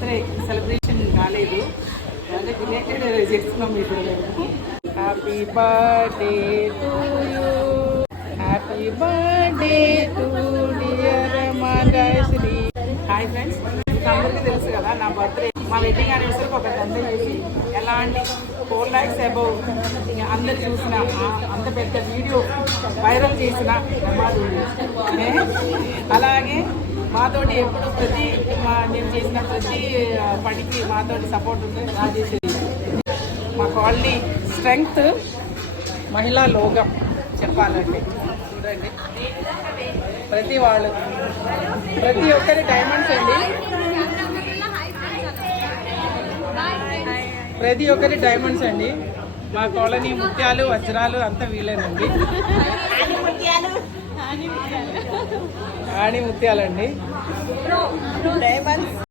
Birthday celebration కాలేదు, అంటే related చేస్తున్నాం ఇప్పుడు మేము. Happy birthday to you, happy birthday to dear Matasri. Hi friends, అందరికీ తెలుసు కదా నా బర్త్డే, మా వెడ్డింగ్ యానివర్సరీకి ఒక గంట చేసి ఎలాంటి 4 lakhs అబౌవ్ అందరు చూసిన అంత పెద్ద వీడియో వైరల్ చేసిన మాధుడి. అలాగే మాతోటి ఎప్పుడు నేను చేసిన ప్రతి పనికి మాతోటి సపోర్ట్ ఉంటుంది. రాజేష్ మా కాలనీ స్ట్రెంగ్త్, మహిళా లోగం చెప్పాలంటే. చూడండి ప్రతి ఒక్కరి డైమండ్స్ అండి, ప్రతి ఒక్కరి డైమండ్స్ అండి. మా కాలనీ ముత్యాలు వజ్రాలు అంతా వీలేనండి, ఆణి ముత్యాలండి.